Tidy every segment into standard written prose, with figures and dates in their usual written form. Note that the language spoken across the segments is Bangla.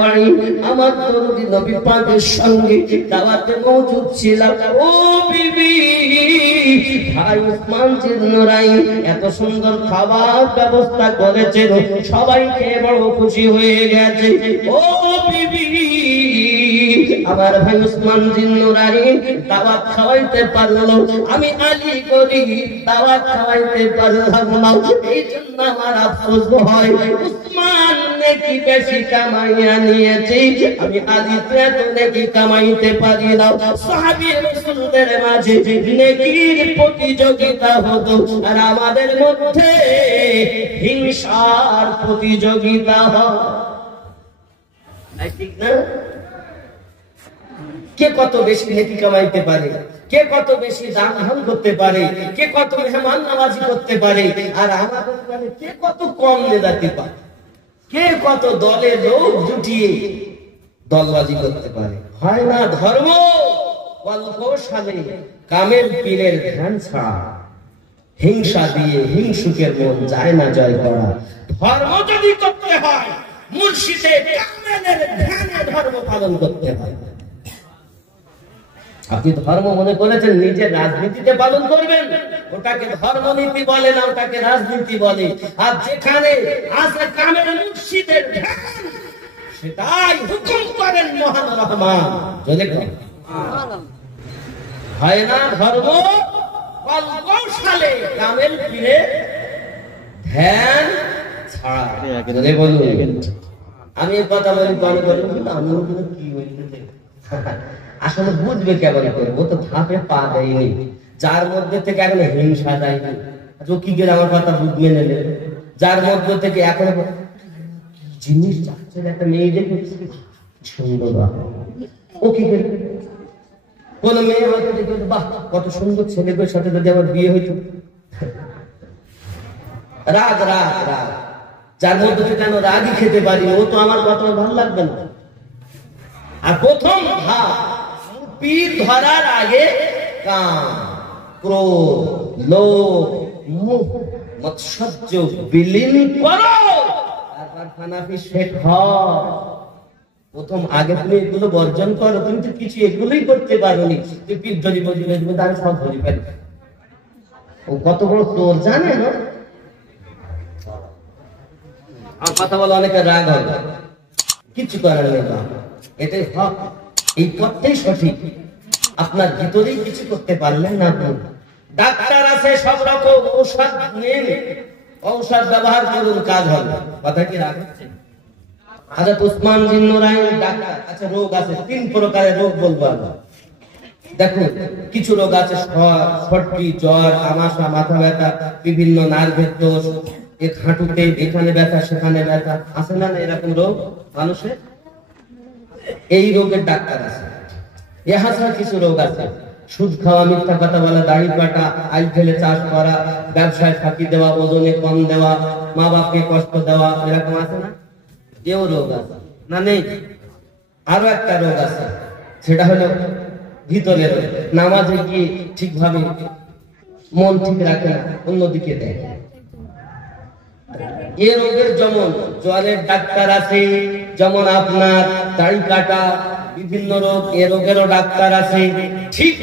বাড়ি আমার দরদি নবী পাকের সঙ্গে দাওয়াতে মওজুদ ছিলাম। ও বিবি, ভাই উসমান জিন্নুরাইন এত সুন্দর খাবার ব্যবস্থা করেছেন, সবাই খেয়ে বড় খুশি হয়ে গেছে। ও বিবি, আমার ভাই উসমান জিন্নুরাইন দাওয়াত খাওয়াইতে পারলো, আমি আলী করি দাওয়াত খাওয়াইতে পারলাম না। এই জন্য আমার আফসোস হয়, উসমান নেকি বেশি কামাইয়া নিয়েছে, আমি আলী এত নেকি কামাইতে পারি না। সাহাবী রাসূলদের মাঝে নেকির প্রতিযোগিতা হতো, আর আমাদের মধ্যে হিংসার প্রতিযোগিতা হয়, ঠিক না? কে কত বেশি নেকি কামাইতে পারে, কে কত বেশি দান ধান করতে পারে, কে কত মেহমান নামাজি করতে পারে, আর আমাদের মানে কে কত কম নেদাতে পারে, কে কত দলে লোক জুটিয়ে দলবাজি করতে পারে। হয় না ধর্ম অল্প সালে কামেল পীরের ধ্যান ছাড়া, হিংসা দিয়ে হিংসুকের মন যায় না জয় করা। ধর্ম যদি করতে হয় মুর্শিদে কামেলের ধ্যানে ধর্ম পালন করতে হয়। আপনি ধর্ম মনে করেছেন নিজের রাজনীতিতে পালন করবেন, ওটাকে ধর্মনীতি বলে না, ওটাকে রাজনীতি বলে। আর যেখানে আছে কামেল মুর্শিদের ধ্যান, সেটাই হুকুম করেন মহান রহমান। যদি হয় না ধর্ম কৌশলে কামেল পীরে ধ্যান ছাড়া। যদি বলুন, আমি কথা বলি মনে করি আমি কি বলতে, আসলে বুঝবে কেমন করে, ও তো ধাপে পা দেয়নি, যার মধ্যে থেকে এখন হিংসা যায়নি, কি করে আমার কথা মেনে নেবে, যার মধ্যে থেকে এখন জিনিস চাচ্ছে একটা মেয়ে দেখে সুন্দর, ও কি করে কোন মেয়ে হয়তো দেখে বাহ কত সুন্দর ছেলেদের সাথে যদি আমার বিয়ে হইতো, রাগ রাগ রাগ, যার মধ্যে থেকে কেন রাগই খেতে পারি, ও তো আমার কথা ভালো লাগবে না। আর প্রথম ভাব পীর ধরার আগে কাম, ক্রোধ, লোভ, মোহ, মৎসর্য বিলীন করো, তারপর হানাফি শেখ হও। প্রথম আগে তুমি এগুলো বর্জন করো, তুমি তো কিছু এগুলোই করতে পারোনি। তুই পীর ধরি বলি আমি সব ধরি পারি, ও কত বড় তোর জানে না। আমার কথা বলে অনেকে রাগ হবে, কিছু করার নেই, এটাই হক, এই পথটাই সঠিক। আপনার ভিতরেই কিছু করতে পারলেন না। ডাক্তার আছে সব রকম ঔষধ নেন, ঔষধ ব্যবহার করুন, কাজ হবে। কথা কি রাগ হচ্ছে? হযরত উসমান জিন্নুরাইন ডাক্তার। আচ্ছা, রোগ আছে, 3 প্রকারের রোগ বলবো আমরা। দেখুন, কিছু রোগ আছে সর্দি, জ্বর, আমাশা, মাথা ব্যথা, বিভিন্ন নার্ভের দোষ, এক হাঁটুতে এখানে ব্যথা সেখানে ব্যথা, আছে না এরকম রোগ মানুষের? এই রোগের ডাক্তার আছে। এছাড়া কিছু রোগ আছে, সুদ খাওয়া, মিথ্যা কথা বলা, দাড়ি কাটা, আইল ফেলে চাষ করা, ব্যবসায় ফাঁকি দেওয়া, ওজনে কম দেওয়া, মা বাপকে কষ্ট দেওয়া, এরকম আছে না? এও রোগ আছে না? নেই? আরো একটা রোগ আছে, সেটা হলো ভিতরের, নামাজে গিয়ে ঠিকভাবে মন ঠিক রাখে না, অন্যদিকে দেয়। এ রোগের যেমন জ্বরের ডাক্তার আছে, যেমন আপনার দাড়ি কাটা, বিভিন্ন রোগ, এ রোগেরও ডাক্তার আছে। ঠিক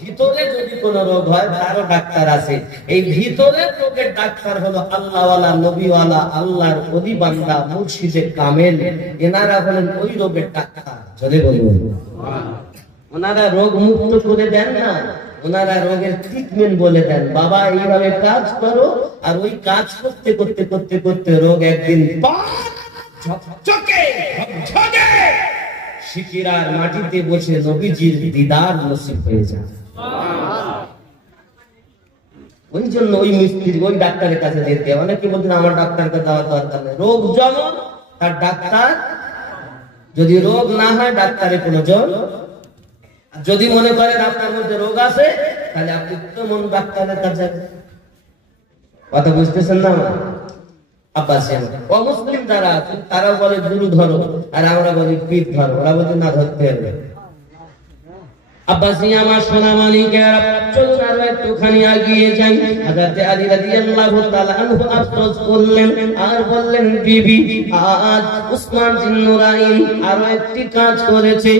ভিতরে যদি কোন রোগ হয় তারও ডাক্তার আছে। এই ভিতরের রোগের ডাক্তার হলো আল্লাহওয়ালা, নবীওয়ালা, আল্লাহর ওলি বান্দা, মুর্শিদে কামেল, এনারা হলেন ওই রোগের ডাক্তার। যদি বলুন, ওনারা রোগ মুক্ত করে দেন না, ওনারা রোগের ট্রিটমেন্ট বলে দেন। বাবা এইভাবে কাজ করো, আর ওই কাজ করতে করতে করতে করতে রোগ একদিন সিকিরার মাটিতে বসে নবীজির দিদার নসিব হয়ে যায়। ওই জন্য ওই মিস্ত্রি, ওই ডাক্তারের কাছে যেতে। অনেকে বলতেন আমার ডাক্তারকে দেওয়ার দরকার নেই, রোগ যেমন তার ডাক্তার, যদি রোগ না হয় ডাক্তারের কোনো জন। যদি মনে করেন আপনার মধ্যে রোগ আছে, তাহলে আপনি মন ডাক্তারের কাছে। কথা বুঝতেছেন না? অমুসলিম যারা আছে তারা বলে গুরু ধরো, আর আমরা বলি পীর ধরো, ওরা বলে না ধরতে হবে। আব্বাসি আমার সোনা মালিকের, চলুন আরো একটুখানি এগিয়ে যাই। হযরত আলী রাদিয়াল্লাহু তাআলা আনহু আফসোস করলেন আর বললেন, বিবি আজ উসমান জিন নুরাইন আরো একটি কাজ করেছে।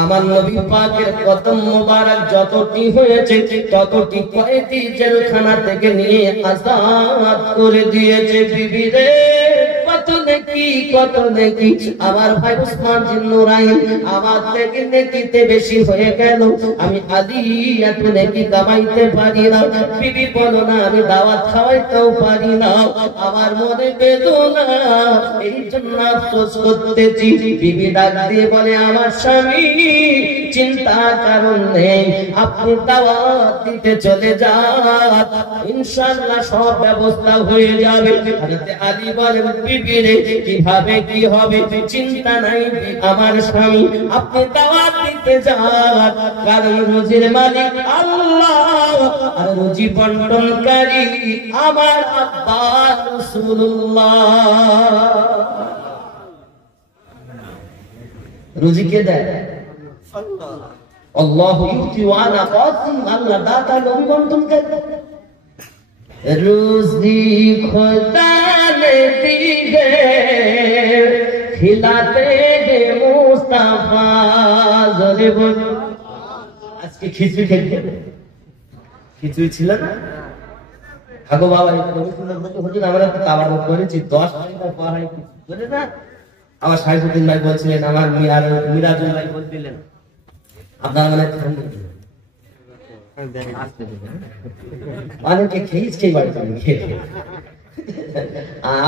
আমার নবী পাকের কদম মোবারক যতটি হয়েছে ততটি কয়েদি জেলখানা থেকে নিয়ে আজাদ করে দিয়েছে। বিবি রে কত নেকি আমার ভাই উসমান জিন নুরাইন আমার থেকে নেকিতে বেশি হয়ে গেল। আমি আলী এত নেকি কামাইতে পারি না। বিবি বলো না, আমি দাওয়াত খাওয়াইতেও পারি না। আমার মনে বেদনা, এই জন্য আফসোস করতেছি। বিবি ডাক দিয়ে বলে, আমার স্বামী চিন্তার কারণ নেই, আপনি দাওয়াত দিতে চলে যান, ইনশাআল্লাহ সব ব্যবস্থা হয়ে যাবে। হযরত আলী বলেন, বিবি রে কিভাবে কি হবে, চিন্তা নাই আমার স্বামী, আপনি দাওয়াত দিতে যান, কারণ রুজির মালিক আল্লাহ আর রুজি বন্টনকারী আমার আব্বা রাসূলুল্লাহ। রুজি কে দেয়? আল্লাহ ইউতি ওয়া আনা কাসিম, আল্লাহ দাতা, নবী বন্টনকারী। রুজি খোদা ने दी है खिलाते हैं मुस्तफा। জোরে বল। আজকে খিচুড়ি খেতে, খিচুড়ি ছিল না? আগো বাবা হুজুর আমরা তো তাওয়াব করেছি 10 টাকা পড়াই বলে না। আমার সাইফুদ্দিন ভাই বলছিলেন, আমার মিরাজুল ভাই বলছিলেন, আপনারা মানে অনেকে খেয়েছে বাড়িতে খেয়ে।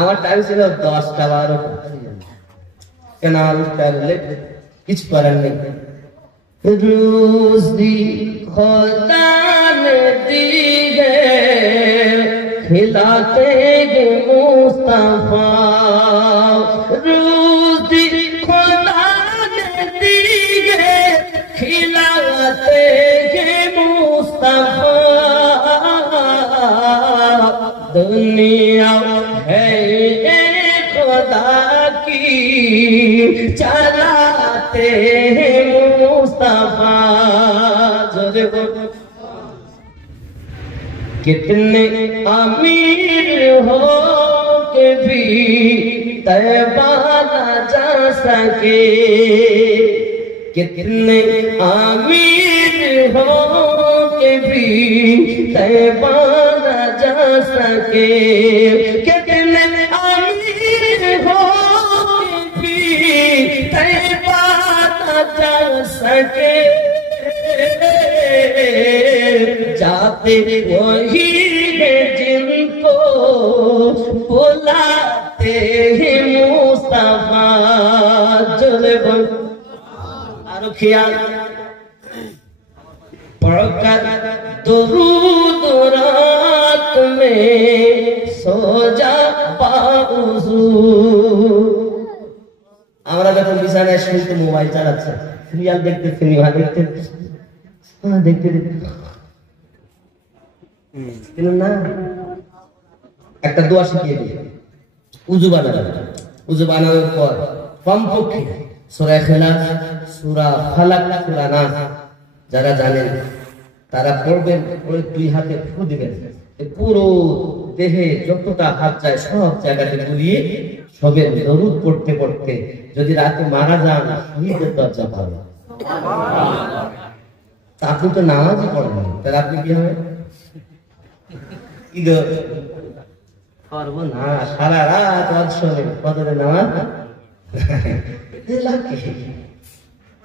আমার টাইম ছিল 10টা 12টা, কেন কিছু করার নেই। রুজি খোদা ने दी है खिलाते हैं मुस्तफा। রুজি খোদা ने दी है खिलाते हैं मुस्तफा। दुनिया है खुदा की चलाते हैं मुस्तफा। कितने अमीर हो के भी तैबा न जा सके, कितने अमीर हो के भी तैबा न जा सके, कितने अमीर हो के भी तैबा न जा सके। जाते वही है जिनको बुलाते हैं मुस्तफा। चले बोल आरो ख्याल पढ़कर दुरूद रात में सो जा बाउज़ू। আমরা যখন বিছানায় শুইতে মোবাইল চালাচ্ছি, সিরিয়াল দেখতে, সিনেমা দেখতে দেখতে না, একটা দোয়া শিখিয়ে দিই, উযু বানাবেন। উযু বানানোর পর কমপক্ষে সূরা ইখলাস, সূরা ফালাক, সূরা নাস যারা জানেন তারা পড়বেন, পড়ে 2 হাতে ফু দিবেন, পুরো দেহে যতটা হাত যায় সব জায়গাতে বুলিয়ে সবে দরুদ পড়তে পড়তে যদি রাতে মারা যান, শহীদের দরজা পাবেন। আপনি তো নামাজই পড়েন, তাহলে আপনি কি হবে? পারবো না, সারা রাত অবসরে ফজরের নামাজ।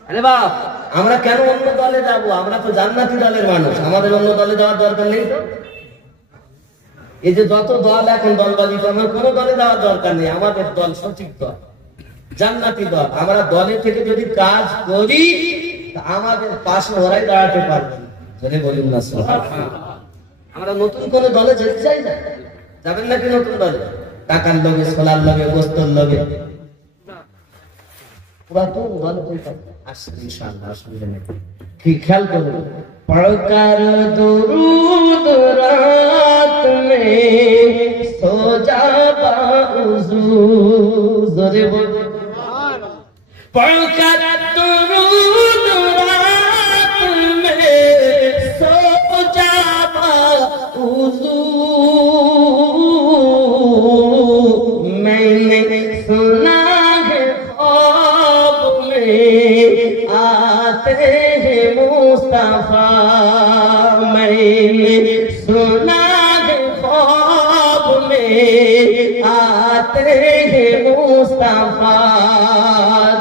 আরে বাপ, আমরা কেন অন্য দলে যাব? আমরা তো জান্নাতি দলের মানুষ, আমাদের অন্য দলে যাওয়ার দরকার নেই তো। এই যে যত দল এখন দলবাজি, আমার কোনো দলে যাওয়ার দরকার নেই। আমাদের দল সঠিক দল, জান্নাতি দল। আমরা দলে থেকে যদি কাজ করি আমাদের পাশে ওরাই দাঁড়াতে পারবে। যদি বলুন না আমরা নতুন কোন দলে যেতে চাই না। যাবেন নাকি নতুন দলে? টাকার লোভে, সোলার লোভে, গোস্তর লোভে পুরাতন দলে আসছে ইনশাআল্লাহ, অসুবিধা নেই। ঠিক খেয়াল করুন, পড়কার দুরূদ রাত মে সো যা বাউযু। জোরে বল, পড়কার দুরূদ রাত आते हैं मुस्तफा मैं सुना है ख्वाब में आते हैं मुस्तफा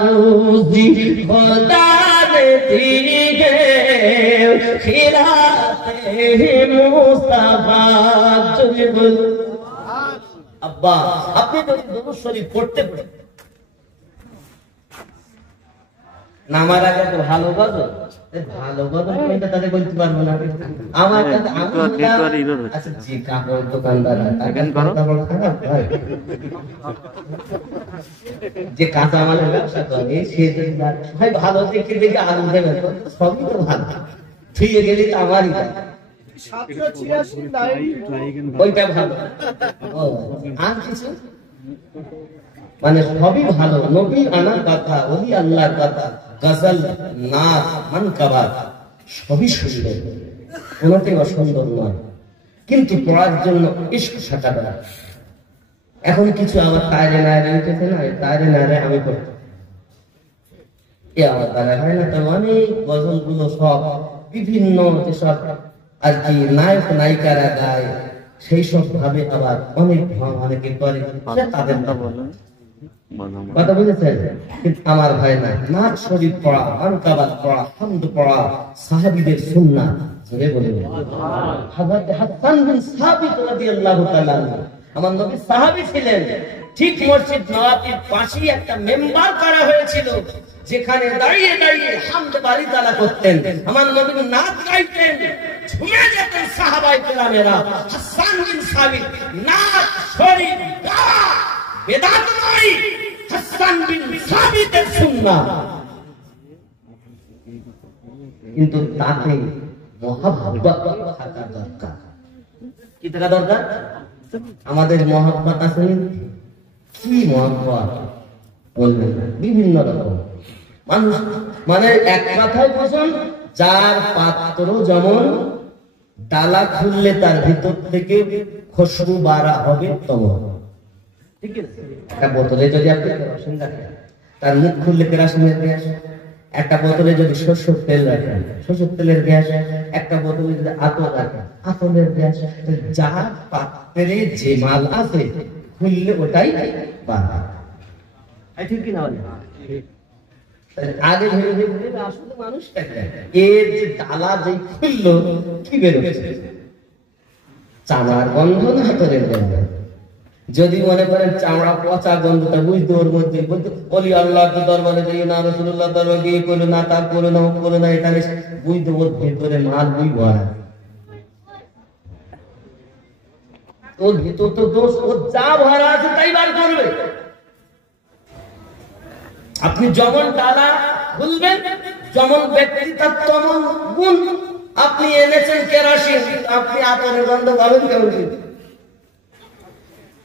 रोजी खुदा ने दी है खिलाते हैं मुस्तफा जुल अब्बा আপনি যদি দুরূদ শরীফ পড়তে পারেন নামার আগে তো ভালো বাজো ভালো বাজো কোনটা তাদের বলতে পারবো না আমার কাছে আমি আচ্ছা জি কাপড় দোকানদার টাকান করো বড় খারাপ হয় যে কাঁচা মালের ব্যবসা করে সে ভাই ভালো দেখে দেখে আলু দেবে তো সবই তো ভালো ঠিক গেলে তো আমারই ওইটা ভালো আর কিছু মানে সবই ভালো নবী আনার কথা ওলি আল্লাহর কথা গজল নাচ মানকাবাত সবই সুন্দর কোনটাই অসুন্দর নয় কিন্তু পড়ার জন্য ইশক শেখাটা এখন কিছু আমার তাইরে নাইরে উঠেছে না তাইরে নাইরে আমি পড়তে এ আমার দ্বারা হয় না তো অনেক গজল গুলো সব বিভিন্ন যেসব আর কি নায়ক নায়িকারা গায় সেই সব ভাবে আবার অনেক অনেকে করে তাদের কথা বুঝেছেন কিন্তু আমার ভাই না নাচ শরীফ পড়া মানকাবাত পড়া হামদ পড়া সাহাবীদের সুন্নাহ জোরে বলে হযরত হাসান বিন সাবিত রাদিয়াল্লাহু তাআলা আমার নবী সাহাবী ছিলেন ঠিক মসজিদ নববীর পাশেই একটা মেম্বার করা হয়েছিল যেখানে দাঁড়িয়ে দাঁড়িয়ে হামদ বাড়ি তালা করতেন আমার নবী নাচ গাইতেন ঝুমে যেতেন সাহাবায়ে কেরামেরা হাসান বিন সাবিত নাচ শরীফ গাওয়া বেদাত নয় হাসান বিন সাবিতের সুন্নাহ কিন্তু তাতে মহাব্বত থাকা দরকার কি থাকা দরকার আমাদের মহাব্বত আছে কি মহাব্বত বলবেন বিভিন্ন রকম মানুষ মানে এক কথায় বলছেন যার পাত্র যেমন ডালা খুললে তার ভিতর থেকে খুশবু বাড়া হবে তেমন ঠিক আছে একটা বোতলে যদি আপনি কেরোসিন রাখেন তার মুখ খুললে কেরোসিনের গ্যাস একটা বোতলে যদি সরষের তেল রাখেন সরষের তেলের গ্যাস একটা বোতলে যদি আতর রাখেন আতরের গ্যাস যার পাত্রে যে মাল আছে খুললে ওটাই বাড়া ঠিক কি না আগে ভেবে ভেবে আসলে মানুষটা এর যে ডালা যে খুললো কি বেরোচ্ছে চামড়ার গন্ধ না হাতের গন্ধ যদি মনে করেন চামড়া পচা গন্ধটা বুঝতে ওর মধ্যে বলতে বলি আল্লাহ দরবারে যাই না রাসূলুল্লাহ দরবারে গিয়ে করলো না তা করলো না করলো না এখানে বুঝতে ওর ভেতরে মাল বুঝ ভরা ওর ভিতর তো দোষ ওর যা ভরা আছে তাই বার করবে আপনি যেমন ডালা খুলবেন যেমন ব্যক্তি তার তেমন গুণ আপনি এনেছেন কেরোসিন আপনি আতরের গন্ধ পাবেন কেমন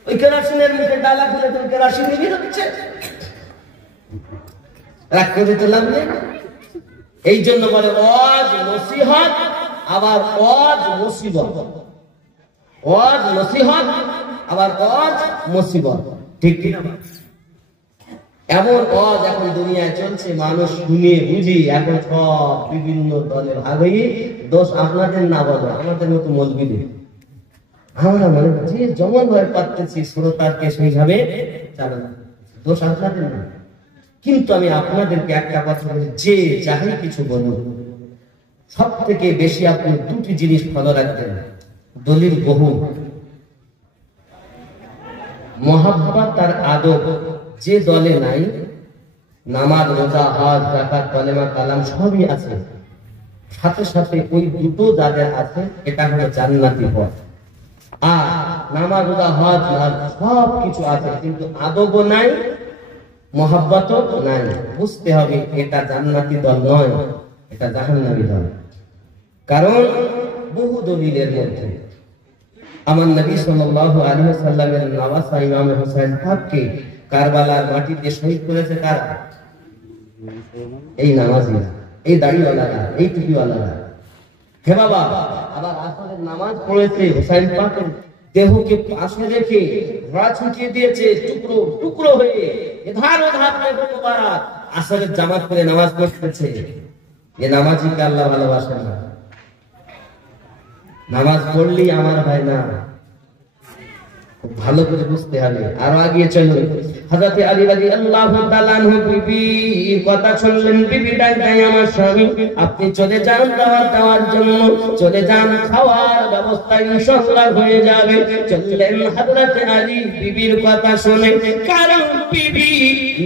ওই কেরোসিনের মুখে ডালা খুলে তো কেরোসিন বেরোচ্ছে রাগ করে তো লাগবে এই জন্য বলে ওয়াজ নসিহত আবার ওয়াজ মুসিবত ওয়াজ নসিহত আবার ওয়াজ মুসিবত ঠিক ঠিক এমন ওয়াজ এখন দুনিয়ায় চলছে মানুষ শুনে বুঝি এখন সব বিভিন্ন দলে ভাগ হয়ে দোষ আপনাদের না বলো আমাদের মতো মৌলবীদের আমরা মনে যে যেমন ভাবে পারতেছি শ্রোতাকে সেইভাবে চালানো দোষ আপনাদের না কিন্তু আমি আপনাদেরকে একটা কথা বলি যে যাই কিছু বলুন সব থেকে বেশি আপনি দুটি জিনিস ফলো রাখবেন দলিল বহু মহাব্বত আর আদব যে দলে নাই নামাজ রোজা হজ যাকাত কালেমা কালাম সবই আছে সাথে সাথে ওই দুটো যাদের আছে এটা হলো জান্নাতি পথ আর নামাজ রোজা হজ সব কিছু আছে কিন্তু আদবও নাই মহাব্বতও নাই বুঝতে হবে এটা জান্নাতি দল নয় এটা জাহান্নামী দল কারণ বহু দলিলের মধ্যে আমার নবী সাল্লাল্লাহু আলাইহি ওয়াসাল্লামের নওয়াসা ইমাম হোসেন পাককে কারবালার মাটিতে শহীদ করেছে কারা এই নামাজিরা এই দাড়িওয়ালারা এই টুপিওয়ালারা হে বাবা আবার আসরের নামাজ পড়েছে হোসেন পাকের দেহকে পাশে রেখে ঘোড়া ছুটিয়ে দিয়েছে টুকরো টুকরো হয়ে এধার ওধার মুবারক আসরের জামাত করে নামাজ পড়তেছে যে নামাজিকে আল্লাহ ভালোবাসেন না। নামাজ পড়লেই আমার হয় না, ভালো করে বুঝতে হবে। আরো আগিয়ে চলুন। হযরত আলী রাদিয়াল্লাহু তাআলা আনহু বিবির কথা শুনলেন। বিবি ডাক দেয়, আমার স্বামী আপনি চলে যান দাওয়াত দেওয়ার জন্য, চলে যান, খাওয়ার ব্যবস্থা ইনশাআল্লাহ হয়ে যাবে। চললেন হযরত আলী বিবির কথা শুনে, কারণ বিবি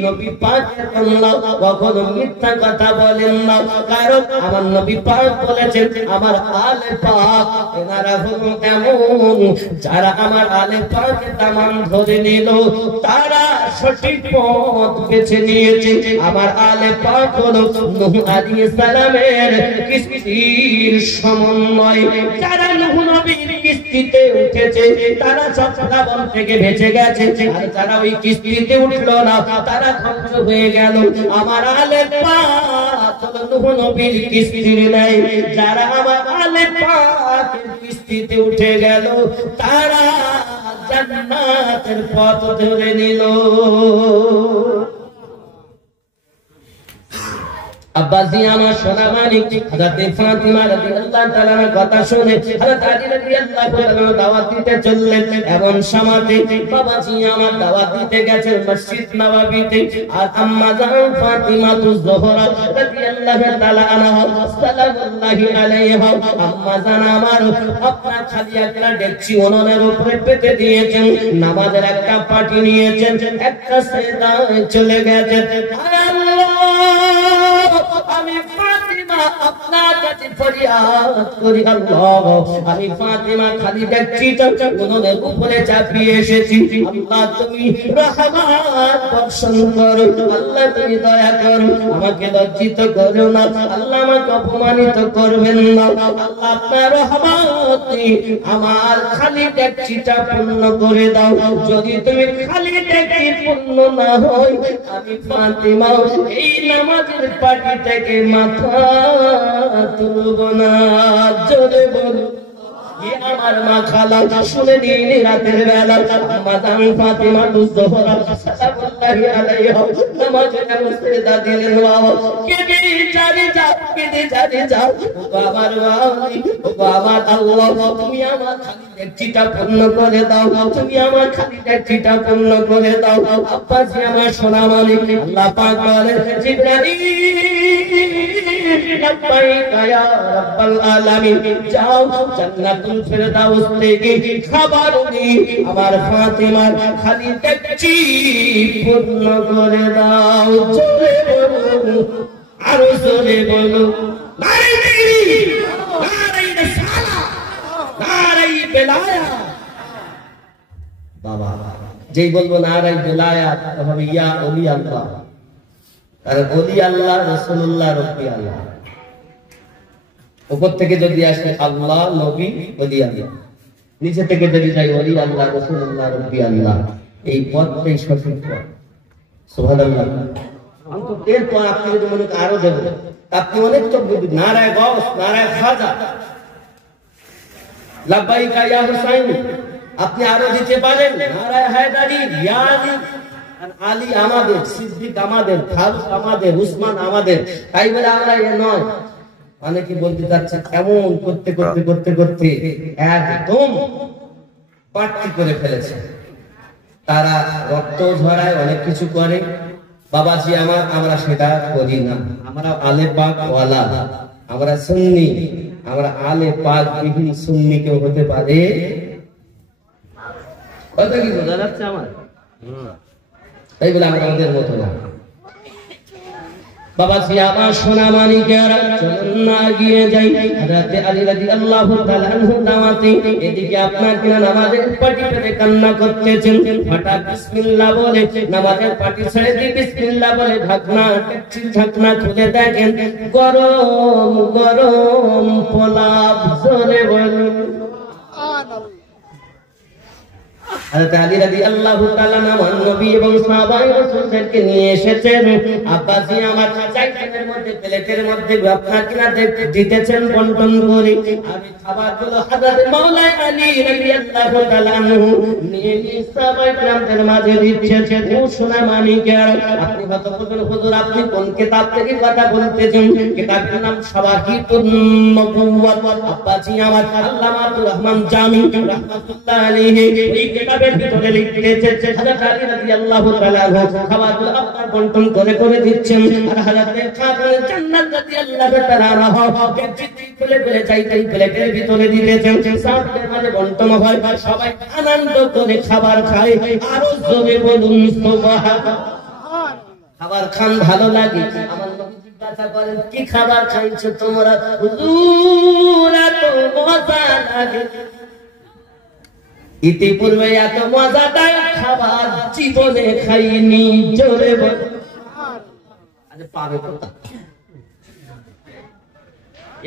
নবী পাকের কন্যা, কখনো মিথ্যা কথা বলেন না। কারণ আমার নবী পাক বলেছেন, আমার আলে পাক এনারা হলো এমন, যারা আমার আলে পাকের দামান ধরে নিল তারা সঠিক পথ বেছে নিয়েছে। আমার আলে পাক হলো নূহ আলাইহিস সালামের কিস্তির সমন্বয়। যারা নূহ নবীর কিস্তিতে উঠেছে তারা সব প্লাবন থেকে বেঁচে গেছে, আর যারা ওই কিস্তিতে উঠলো না তারা ধ্বংস হয়ে গেল। আমার আলে পাক হলো নূহ নবীর কিস্তির নাই। যারা আমার আলে পাকের কিস্তিতে উঠে গেল তারা জান্নাতের পথ ধরে নিল। আব্বাজি আমার সোনা মানিক হযরত ফাতিমা রাদিয়াল্লাহু তাআলার কথা শুনে হযরত আলী রাদিয়াল্লাহু তাআলা দাওয়াত দিতে চললেন। এমন সমাজে বাবাজি আমার দাওয়াত দিতে গেছেন মসজিদ নববীতে, আর আম্মা জান ফাতিমা তুজ-জোহরা রাদিয়াল্লাহু তাআলা আনহা সাল্লাল্লাহু আলাইহা, আম্মা জান আমার আপনার খালি একটা ডেকচি উনুনের উপরে পেতে দিয়েছেন, নামাজের একটা পাটি নিয়েছেন, একটা সেজদায় চলে গেছেন। আমি ফাতিমা আপনার কাছে ফরিয়াদ করি, আল্লাহ আমি ফাতিমা খালি ডেকচিটা উনুনের উপরে চাপিয়ে এসেছি, আল্লাহ তুমি রহমত বর্ষণ করো, আল্লাহ তুমি দয়া করো, আমাকে লজ্জিত করো না, আল্লাহ আমাকে অপমানিত করবেন না, আল্লাহ আপনার রহমতে আমার খালি ডেকচিটা পূর্ণ করে দাও। যদি তুমি খালি ডেকচি পূর্ণ না হয় আমি ফাতিমা এই নামাজের পাটি থেকে মাথা তুলব না। জোরে বলো আমার মা খালা শুনে দিন রাতের বেলা মাদাম ফাতিমা তুজ-জোহরা সাল্লাল্লাহু আলাইহা নামাজে মুসতাদা দিলেন। বাবা কেঁদে জারি যাও আমার ওয়ালি, আমার আল্লাহ তুমি আমার খালি ডেকচিটা পূর্ণ করে দাও, তুমি আমার খালি ডেকচিটা পূর্ণ করে দাও। আব্বাজি আমার সোনা মালিক আল্লাহ পাক বলেন, জিবরাইল লাব্বাইকা ইয়া রাব্বাল আলামিন, যাও জান্নাতুল ফেরদাউস থেকে খাবার নিয়ে আমার ফাতিমার খালি ডেকচি পূর্ণ করে দাও। জোরে বলো, আরো জোরে বলো, নারে তাকবীর, নারে রিসালাত, নারে বেলায়াত। বাবা যেই বলবো নারে বেলায়াত তবে ইয়া ওলি আল্লাহ, আর ওলি আল্লাহ রাসূলুল্লাহ রব্বি আল্লাহ। উপর থেকে যদি আসে আল্লাহ নবী ওলি আল্লাহ, নিচে থেকে যদি যাই ওলি আল্লাহ রাসূলুল্লাহ রব্বি আল্লাহ, এই পথটাই সঠিক পথ। সুবহানাল্লাহ। অন্তত এরপর আপনি যদি মনে আরো দেবেন, আপনি অনেক তো নারায় গস, নারায় খাজা, লাব্বাইকা ইয়া হুসাইন, আপনি আরো দিতে পারেন নারায় হায়দারি, ইয়া আলী, আলী আমাদের, সিদ্দিক আমাদের, ফারুক আমাদের, উসমান আমাদের। তাই বলে আমরা এ নয়। অনেকে বলতে যাচ্ছে এমন করতে করতে করতে করতে একদম পার্টি করে ফেলেছে। তারা রক্ত ঝরায়, অনেক কিছু করে। বাবাজি আমার, আমরা সেটা করি না। আমরা আলে পাক ওয়ালা, আমরা সুন্নি, আমরা আলে পাক বিহীন সুন্নি কেউ হতে পারে? কথা কি বোঝা যাচ্ছে আমার? তাই বলে আমরা আমাদের মতো না। বাবাজি আমার সোনা মানিকেরা, চলুন না গিয়ে যাই হযরত আলী রাদিয়াল্লাহু তাআলা আনহু দাওয়াতে। এদিকে আপনার কিনা নামাজের পাটি পেতে কান্না করতেছেন, হঠাৎ বিসমিল্লাহ বলে নামাজের পাটি ছেড়ে দিয়ে বিসমিল্লাহ বলে ঢাকনা খুলে দেখেন গরম গরম পোলাও। জোরে বলুন হযরত আলী রাদিয়াল্লাহু তাআলা আমার নবী এবং সাহাবায়ে রাসূলদেরকে নিয়ে এসেছেন। আব্বাসি আমার চাইখানের মধ্যে প্লেটের মধ্যে আপনার কিনা দিতেছেন বন্টন করে। আমি খাবারগুলো হযরত মাওলা আলী রাদিয়াল্লাহু তাআলা আনহু নিয়ে সাহাবায়ে কেরামদের মাঝে দিচ্ছেন। ও সোনা মানিকের, আপনি কত বলেন হুজুর আপনি কোন কিতাব থেকে কথা বলতেছেন? কিতাবের নাম শাওয়াহিদুন নবুওয়াত। আব্বাসি আমার আল্লামা আব্দুর রহমান জামি রাহমাতুল্লাহ আলাইহি এই কিতাবের ভিতরে লিখতেছেন হযরত আলী রাদিয়াল্লাহু তাআলা খাবারগুলো আপনার বন্টন করে করে দিচ্ছেন। আর হযরত খাতুন জান্নাত রাদিয়াল্লাহু তাআলা চিঠি খুলে খুলে চাইতেই প্লেটের ভিতরে দিতেছেন। সাহাবাদের মাঝে বন্টন হয়, সবাই আনন্দ করে খাবার খায়। আরো জোরে বলুন সুবহানাল্লাহ। খাবার খান ভালো লাগে। আমার নবী জিজ্ঞাসা করেন কি খাবার খাইছো তোমরা? হুজুর এত মজা লাগে, ইতিপূর্বে এত মজাদার খাবার জীবনে খাইনি। জোরে বল। আরে পাবে কোথা?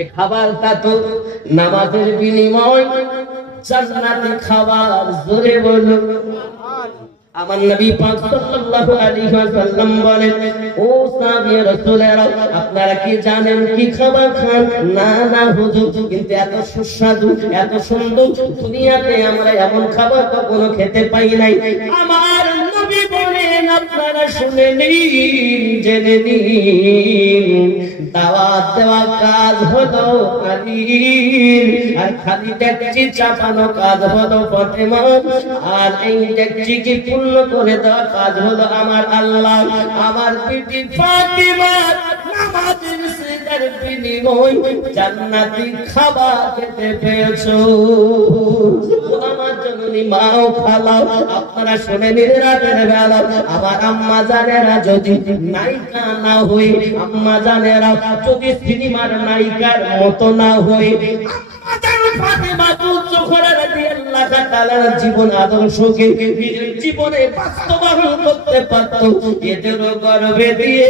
এই খাবারটা তো নামাজের বিনিময় জান্নাতি খাবার। জোরে বল। আমার নবী পাক সাল্লাল্লাহু আলাইহি ওয়াসাল্লাম বলেন, ও সাহাবী রাসূলেরা আপনারা কি জানেন কি খাবার খান? না না হুজুর, কিন্তু এত সুস্বাদু এত সুন্দর দুনিয়াতে আমরা এমন খাবার কখনো খেতে পাই নাই। আমার নবী বলেন আপনারা শুনে নিন, জেনে নিন, দাওয়াত দেওয়া কাজ হলো আলীর, আর খালি ডেকচি চাপানো কাজ হলো ফাতেমা, আর এই ডেকচিকে পূর্ণ করে দেওয়া কাজ হলো আমার আল্লাহ। আমার বিবি ফাতিমা নামাজের সিজদার বিনিময় জান্নাতি খাবার খেতে পেয়েছো। আমার জননী মাও খালাও আপনারা শুনে নিন, রাতের বেলা আমার আম্মা জানেরা যদি নায়িকা না হই, আম্মা জানেরা যদি সিনেমার নায়িকার মতো না হই, জীবন আদর্শকে নিজের জীবনে বাস্তবায়ন করতে পারত, এদেরও গর্বে দিয়ে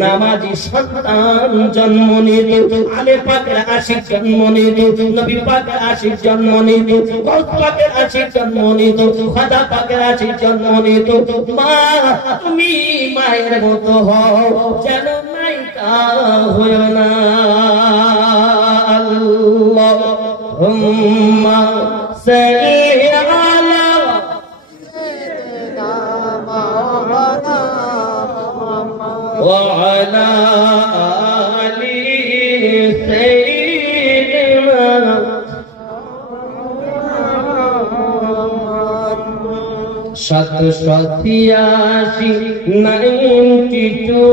নামাজি সন্তান জন্ম নিত, আলে পাকের আশিক জন্ম নিত, নবী পাকের আশিক জন্ম নিত, গৌস পাকের আশিক জন্ম নিত, খাজা পাকের আশিক জন্ম নিত। মা তুমি মায়ের মতো হও, যেন নায়িকা হয়ো না। আল্লাহুম্মা সাল্লি আলা সাইয়্যিদিনা মাওলানা ওয়া আলা আলি সাইয়্যিদিনা। সাতশো-ছিয়াশি 92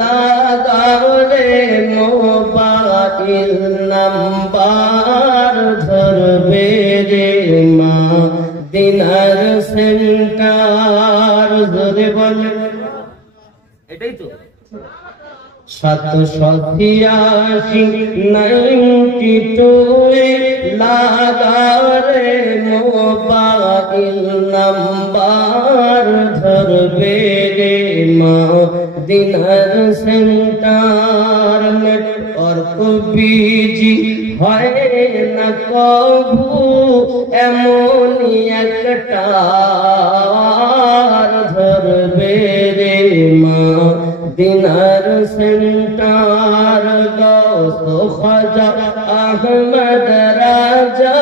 লাগালে মোবাইল নাম্বার ধরবে রে মা দিনার সেন্টার। ধরে বলে এটাই তো 786 92 লাগালে মোবাইল নাম্বার ধরবে রে মা দিনার সেন্টার। নেটওয়ার্ক বিজি হয় না কভু, এমনই একটা ধরবে রে মা দিনার সেন্টার। গৌস খাজা আহমদ রাজা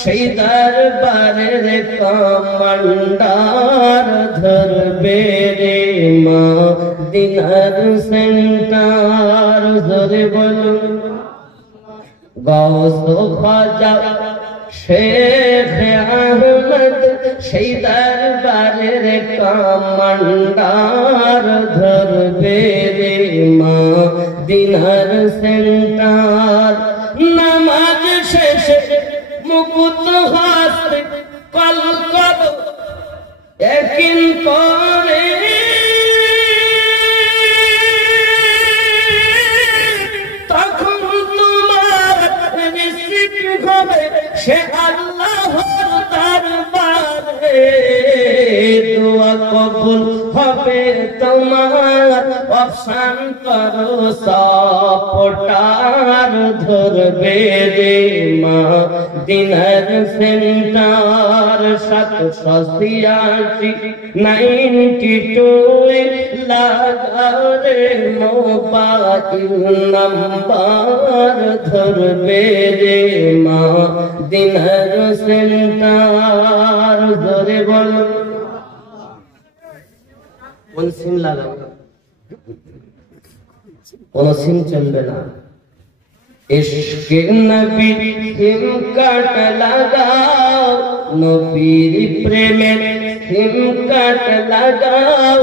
সেই দরবারের কমান্ডার ধরবে রে মা দিনার সেন্টার। ধরে বলুন গৌস খাজা শেখ আহমদ সেই দরবারের কমান্ডার ধরবে রে মা দিনার সেন্টার। নামাজ শেষে মুকুত হাসতে কল কল একিন করে, তখন তোমার রিজিক হবে সে আল্লাহর দরবারে, দোয়া কবুল হবে তোমার অপশন করো সাপোর্টার ধরবে রে মা দিনার সেন্টার 786-92 লাগাও রে মোবাইল নাম্বার ধরবে রে মা দিনার সেন্টার ধরে বল কোন সিম লাগাও কোন সিম চলবে না ইশকে নবী সিম কাট লাগাও নবীর প্রেমে সিম কাট লাগাও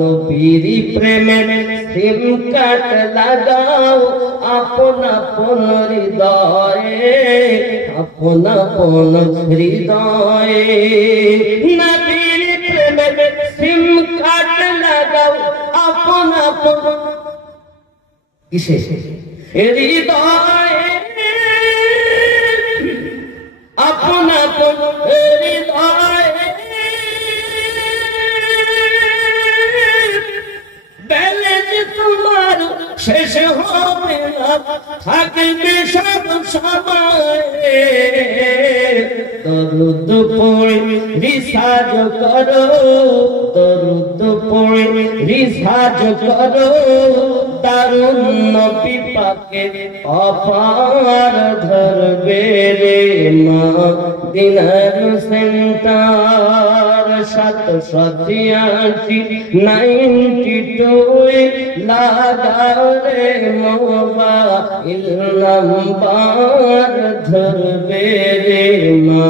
নবীর প্রেমে সিম কাট লাগাও আপন আপন হৃদয়ে আপন আপন হৃদয়ে নবীর প্রেমে সিম কাট লাগাও আপন আপন কিসে হৃদয়ে আপন আপন হৃদয়ে বেলেজ তোমার শেষ হবে না থাকবে সব সময় দরুদ পড়ে রিসাজ করো দরুদ পড়ে রিসাজ করো দারুন নবী পাকে অপার ধরবে রে মা দিনার সেন্টার 786-92 লাগাও রে মোবাইল নাম্বার ধরবে রে মা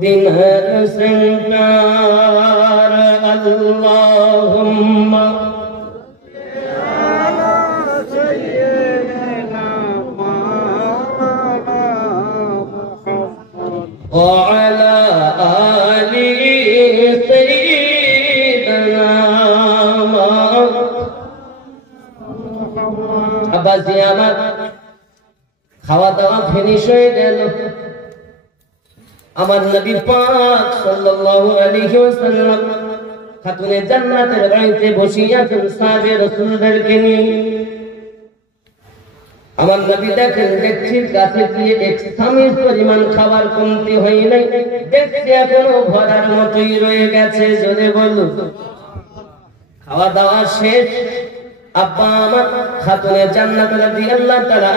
দিনার সেন্টার আল্লাহুম্মা وعلى آل سيدنا আব্বাসি আমার খাওয়া দাওয়া ফিনিশ হয়ে গেল আমার নবী পাক সাল্লাল্লাহু আলাইহি ওয়াসাল্লাম খাতুনে জান্নাতের বাড়িতে বসিয়া আছেন সাহাবে রাসূলদেরকে নিয়ে আমার নবী দেখেন দেখছির কাছে গিয়ে এক সামির পরিমাণ খাবার কমতি হয় নাই দেখছি এখনো ভরার মতোই রয়ে গেছে জোরে বলো খাওয়া দাওয়া শেষ আব্বা আমার খাতুনে জান্নাত রাদিয়াল্লাহু তাআলা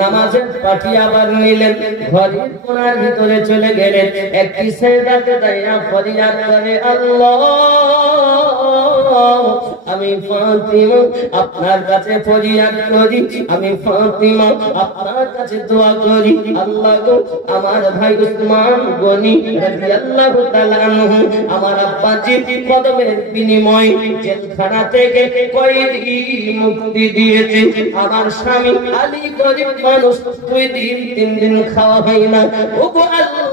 নামাজের পাঠি আবার নিলেন ঘরের কোণার ভিতরে চলে গেলেন একটি সেজদাতে দাঁড়িয়ে ফরিয়াদ করে আল্লাহ আমি ফাতিমা আপনার কাছে ফরিয়াদ করি আমি ফাতিমা আপনার কাছে দোয়া করি আল্লাহ গো আমার ভাই উসমান গনি রাদিয়াল্লাহু তাআলা আনহু আমার আব্বাজি কদমের বিনিময়ে জেলখানা থেকে কয়েদি মুক্তি দিয়েছে আমার স্বামী আলী গরিব মানুষ 2 দিন 3 দিন খাওয়া হয় না ওগো আল্লাহ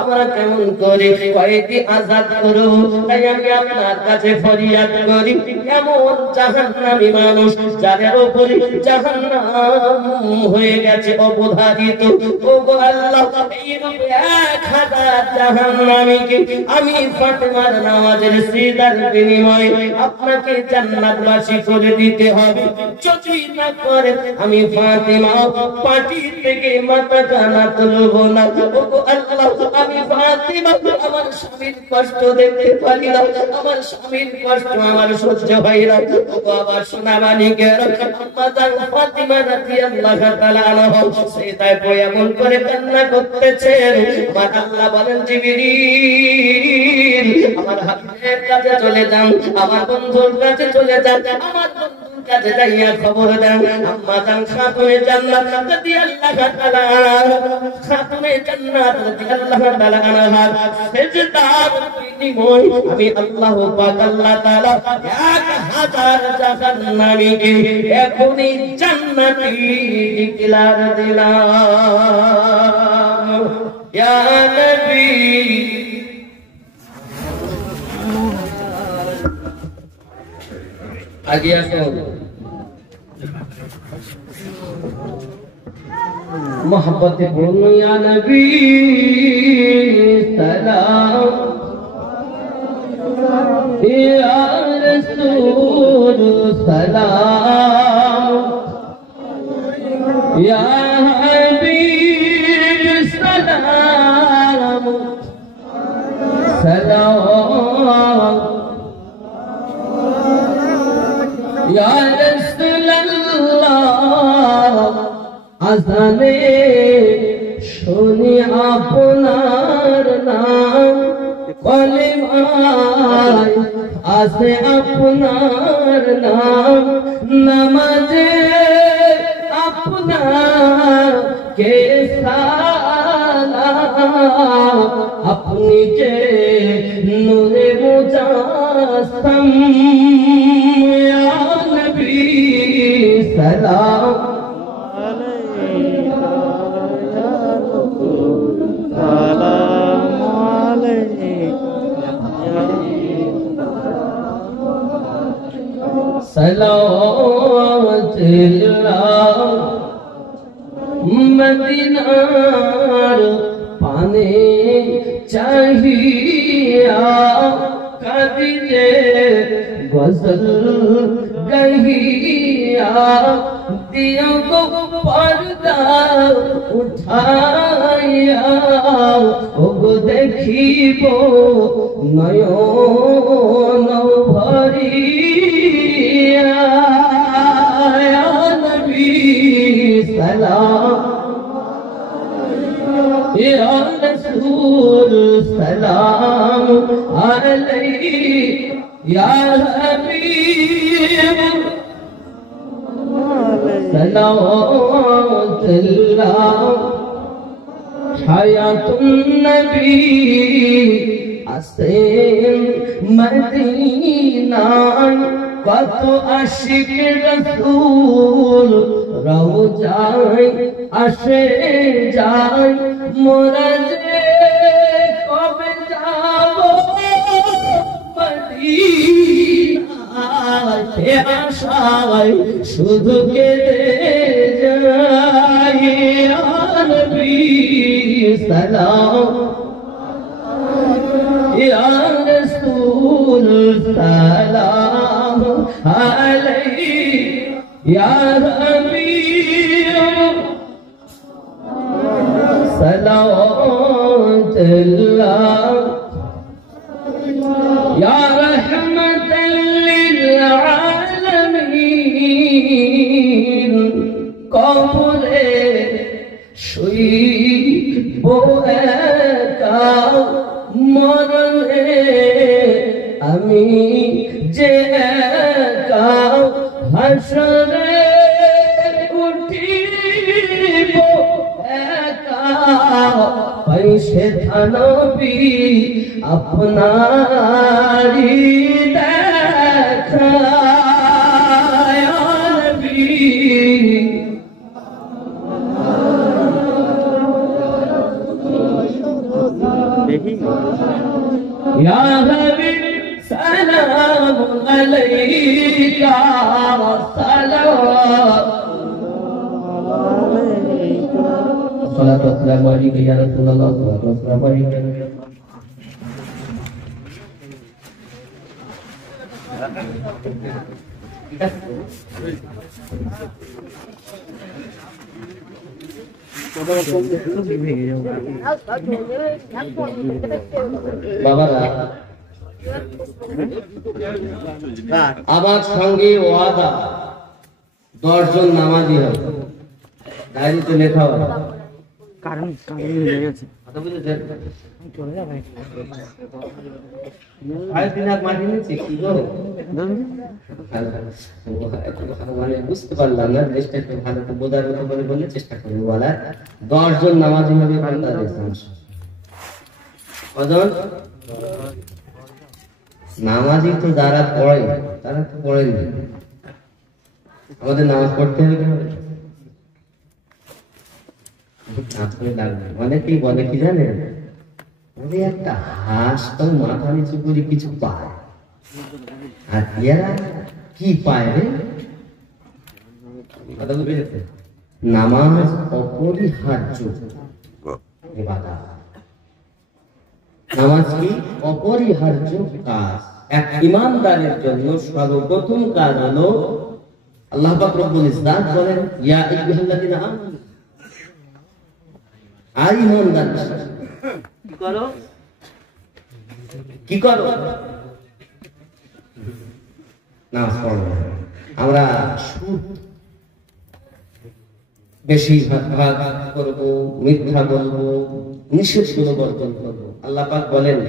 আমরা কেমন করে কয়েদি আজাদ করো তাই আমি আপনার কাছে ফরিয়াদ করি এমন জাহান্নামী মানুষ যাদের উপরে জাহান্নাম হয়ে গেছে অবধারিত ওগো আল্লাহ এইরূপে 1000 জাহান্নামীকে আমি ফাতেমার নামাজের সিজদার বিনিময়ে আপনাকে জান্নাতবাসী করে দিতে হবে যদি না করে আমি ফাতেমা পাটি থেকে মাথা কানা তুলব না ওগো আল্লাহ আমি ফাতেমা আমার স্বামীর কষ্ট দেখতে পারি না আমার স্বামীর কষ্ট আমার সহ্য হয় না ওগো আমার সোনা মানিকের আম্মা জান ফাতেমা রাদিয়াল্লাহু তাআলা আনহা সেটাই পড়ে এমন করে কান্না করতেছেন আমার আল্লাহ বলেন জিবরিল আমার হাবিবের কাছে চলে যান আমার বন্ধুর কাছে চলে যান আমার বন্ধুর কাছে যাইয়া খবর দেন আম্মা জান খাতুনে জান্নাত রাদিয়াল্লাহু তাআলা খাতুনে জান্নাত রাদিয়াল্লাহু তাআলা আনহা সেজদার বিনিময়ে আমি আল্লাহ পাক আল্লাহ তাআলা 1000 জাহান্নামীকে এখনই জান্নাতি ডিক্লার দিলাম ইয়া নবী आगे आसो मोहब्बत बोलो या नबी सलाम या रसूल सलाम या हबीब सलाम सलाम या रसूल अल्लाह आज़ाने শুনি আপনার নাম কলিমায় আছে আপনার নাম নামাজে আপনাকে সালাম আপনি যে নূরে মুজাসসাম ইয়া নবী সালাম सलावतुल्लाह मदीनार पाने चाहिया कदिले गजल गहिया दिया को पर्दा उठाया ओगो देखिबो नयन भरिया या नबी सलाम या रसूल सलाम अलैहि या हबीब सलावतुल्लाह हयातुन नबी আসেন মদিনায় কত আশিক রাসূল রওজায় আসে যায় মোরা যে কবে যাব মদিনায় সে আশায় শুধু কেঁদে যায় ইয়া নবী সালাম या रसूल सलाम अलैहि या हबीब सलावतुल्लाह या रहमतल लिल आलमीन कब्रे शुईब एका মরণে আমি যে একা হাসরে উঠিব একা পয়সে থানবি আপনারি দেখা ইয়া নবী या हबीब सलाम अलैका सलातो वस्सलामु अलैका या रसूलल्लाह सलातो वस्सलामु अलैका বাবারা আমার সঙ্গে ওয়াদা 10 জন নামাজি হবে ডায়েরিতে লেখা হবে কারণ হয়ে গেছে কথা বুঝেছেন চলে যাবে আজ দিন আর মাটি নিচে কি গো মানে বুঝতে পারলাম না চেষ্টা একটু ভালো করে বোঝার মতো করে বললে চেষ্টা করবো বলা 10 জন নামাজি হবে বাংলাদেশ কজন নামাজি তো যারা পড়ে তারা তো পড়েন না আমাদের নামাজ পড়তে হবে কিভাবে অনেকেই বলে কি জানেন একটা হাঁস তো মাথা নিচু করে কিছু পায় আর এরা কি পায় রে নামাজ অপরিহার্য ইবাদত নামাজ কি অপরিহার্য কাজ এক ইমানদারের জন্য সর্বপ্রথম কাজ হলো আল্লাহ পাক রব্বুল ইজ্জাত বলেন ইয়া আইয়ুহাল্লাযিনা আমানু আই ইমানদার কি করো নামাজ পড়ো। আমরা সুদ বেশি ভাগ করবো, মিথ্যা বলবো, নিষেধগুলো বর্জন করবো। আল্লাহ পাক বলেন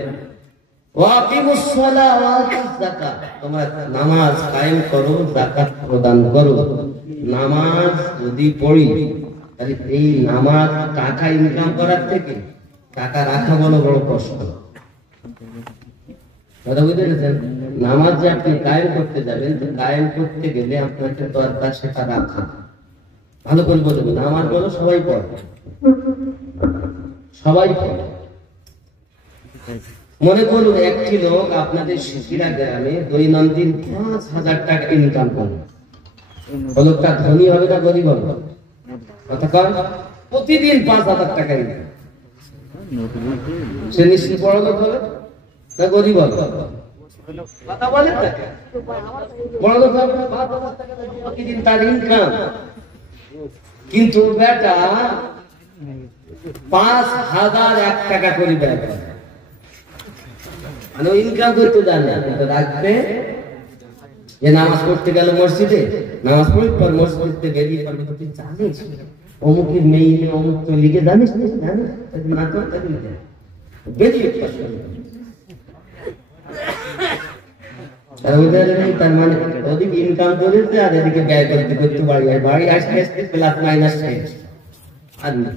তোমরা নামাজ কায়েম করো, যাকাত প্রদান করো। নামাজ যদি পড়ি তাহলে এই নামাজ টাকা ইনকাম করার থেকে টাকা রাখা বড় কষ্ট। কথা বুঝতে পেরেছেন? নামাজ যে আপনি কায়েম করতে যাবেন, কায়েম করতে গেলে আপনাকে দরকার সেটা রাখা। ভালো করে বলবেন, নামাজ বলো সবাই পড়ে, সবাই পড়ে। মনে করুন একটি লোক আপনাদের শিশিরা গ্রামে দৈনন্দিন 5,000 টাকা ইনকাম করে। লোকটা ধনী হবে না গরিব হবে? প্রতিদিন 5,000 টাকা ইনকাম। সে নিশ্চিত বড় লোক হবে না গরিব হবে? কথা বলেন না, বড় লোক হবে, 5,000 টাকা প্রতিদিন তার ইনকাম। কিন্তু বেটা 5,001 টাকা করে ব্যয় করে, মানে ইনকাম করতে জানে। কিন্তু রাখবে যে নামাজ পড়তে গেল মসজিদে, নামাজ পড়ে পর মসজিদ থেকে বেরিয়ে পড়বে, তুই জানিস অমুকের মেইলে অমুক তো লিখে জানিস জানিস না তো বেরিয়ে তার মানে ওদিকে ইনকাম করেছে আর এদিকে ব্যয় করতে করতে বাড়ি হয়, বাড়ি আসতে আসতে প্লাস মাইনাস আর না।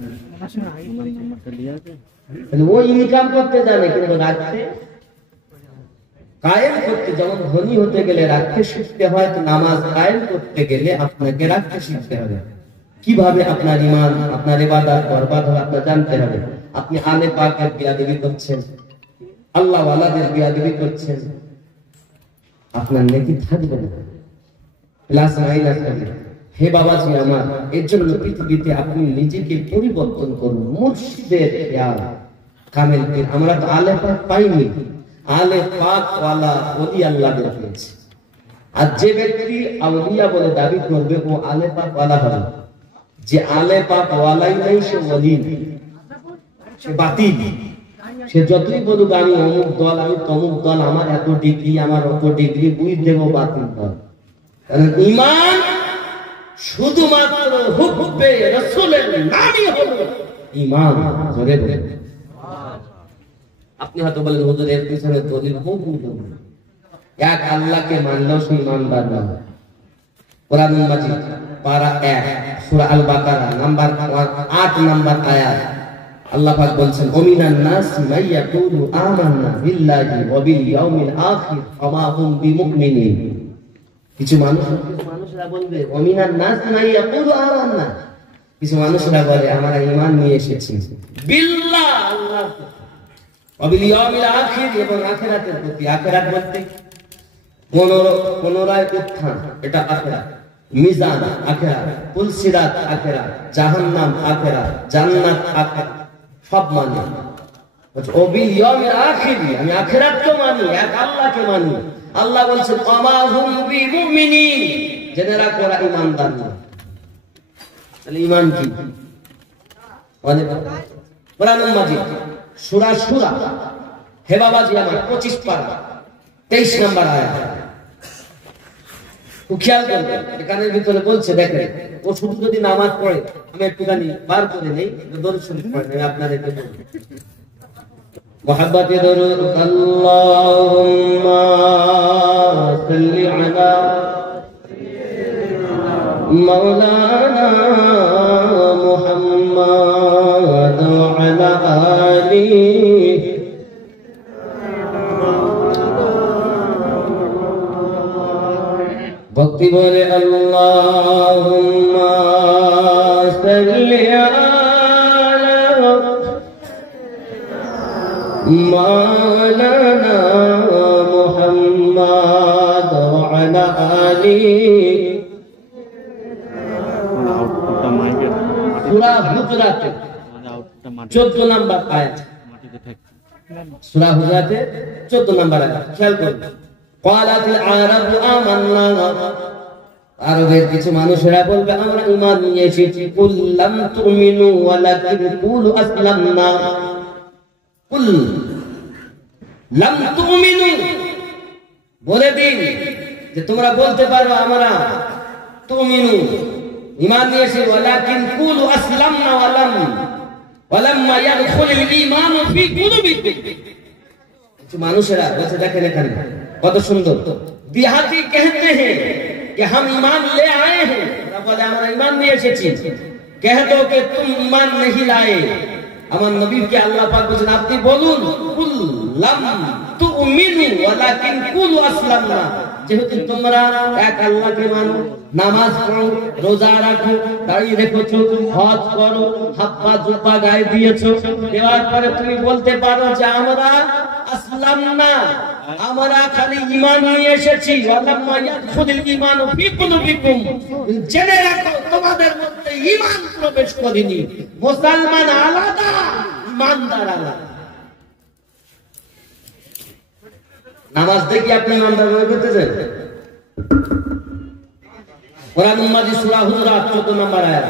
ও ইনকাম করতে জানে কিন্তু রাখতে কায়েম করতে, যেমন ধনী হতে গেলে রাখতে শিখতে হয়, তো নামাজ কায়েম করতে গেলে আপনাকে রাখতে শিখতে হবে। কিভাবে আপনার ঈমান, আপনার ইবাদত বরবাদ হবে আপনার জানতে হবে। আপনি আলে পাকের বিয়াদবি করছেন, আল্লাহ ওয়ালাদের বিয়াদবি করছেন, আপনার নেকি থাকবে না, প্লাস মাইনাস থাকবে। হে বাবাজি আমার, এর জন্য পৃথিবীতে আপনি নিজেকে পরিবর্তন করুন। মুর্শিদের খেয়াল কামেল পীর, আমরা তো আলে পাক পাইনি, আলে পাক ওয়ালা ওলি আল্লাহদের পেয়েছে। আর যে ব্যক্তি আউলিয়া বলে দাবি করবে ও আলে পাক ওয়ালা হবে, যে আলে পাক ওয়ালাই নাই সে ওলি, সে বাতিল। সে যতই বলুক আমি অমুক দল, আমি তমুক দল, আমার এত ডিগ্রি, আমার অত ডিগ্রি, বুঝ দেবো বাতিল দল। কারণ ঈমান শুধুমাত্র হুব্বে রাসূলের নামই হলো ঈমান। জোরে বলে আপনি হয়তো বলেন হুজুর এর পিছনে দলিল বহু, এক আল্লাহকে মানলেও সে ইমানদার না। কোরআন মাজিদ পারা 1 সূরা আল বাকারা নাম্বার 8 নাম্বার আয়াত আল্লাহ পাক বলছেন ওমিনান নাস মাইয়াকুলু আমান্না বিল্লাহি ওয়া বিল ইয়াউমিল আখির ওয়া হুম বিমুমিনিন। কিছু মানুষরা বলবে ওমিনান নাস মাইয়াকুলু আমান্না, কিছু মানুষরা বলে আমরা ঈমান নিয়ে এসেছি বিল্লাহ আল্লাহ ওয়া বিল ইয়াউমিল আখির, এবং আখিরাতের প্রতি। আখিরাত বলতে পুনরায় উত্থান, এটা আখিরাত। মিজান আখিরাত, পুলসিরাত আখিরাত, জাহান্নাম আখিরাত, জান্নাত আখিরাত, সব মানি। ও বিল ইয়াউমিল আখির, আমি আখিরাতকে মানি, এক আল্লাহকে মানি। আল্লাহ বলছেন ওয়া হুম বিমুমিনিন, জেনে রাখো ওরা ঈমানদার না। তাহলে ঈমান কি? মানে কোরআন মাজিদ সূরা সূরা, হে বাবাজি আমার 25 পারা 23 নম্বর আয়াত খেয়াল করবেন। এখানের ভিতরে বলছে দেখেন, ও শুধু যদি নামাজ পড়ে, আমি একটুখানি বার করে নেই, দরুদ শরীফ পড়েন, আমি আপনাদেরকে বলবো মুহাব্বতে দরুদ। আল্লাহুম্মা সাল্লি আলা মাওলানা মুহাম্মাদ ওয়া আলা আলিহি ভক্তি বলে আল্লাহুম্মা সাল্লি আলা মাওলানা মুহাম্মাদ ওয়া আলা আলিহি। সূরা হুজরাত 14 নম্বর আয়াত, সূরা হুজরাতে 14 নম্বর আয়াত খেয়াল করুন। ক্বালাতিল আরাবু আমান্না, আরবের কিছু মানুষেরা বলবে আমরা ঈমান নিয়ে এসেছি। কুল লাম তুমিনু ওয়ালাকিন কুলু আসলামনা, কুল লাম তুমিনু, বলে দিন যে তোমরা বলতে পারো আমরা তুমিনু ঈমান নিয়ে এসেছি, ওয়ালাকিন কুলু আসলামনা ওয়ালাম্মা ইয়াদখুলুল ঈমানু ফি কুলুবিকুম। কিছু মানুষেরা বলছে, দেখেন এখানে কত সুন্দর, দিহাতি कहते हैं कि हम ईमान ले आए हैं, বলে আমরা ঈমান নিয়ে এসেছি। कह दो कि तुम ईमान नहीं लाए। আমার নবীকে আল্লাহ পাক বলেন আপনি বলুন কুল লাম তুমিনু ওয়ালাকিন কুলু আসলামনা, যেহেতু তোমরা এক আল্লাহকে মানো, নামাজ পড়ো, রোজা রাখো, দাড়ি রেখেছো, হজ করো, হাপ্পা জুব্বা গায়ে দিয়েছো, দেওয়ার পরে তুমি বলতে পারো যে আমরা আসলামনা, আমরা খালি ঈমান নিয়ে এসেছি। ওয়ালাম্মা ইয়াদখুলুল ঈমানু ফি কুলুবিকুম, জেনে রাখো তোমাদের মধ্যে ঈমান প্রবেশ করেনি। মুসলমান আলাদা, ঈমানদার আলাদা। নামাজ দেখি আপনি ঈমানদার মনে করতেছেন? কোরআন মাজিদ সূরা হুজুরাত 14 নম্বর আয়াত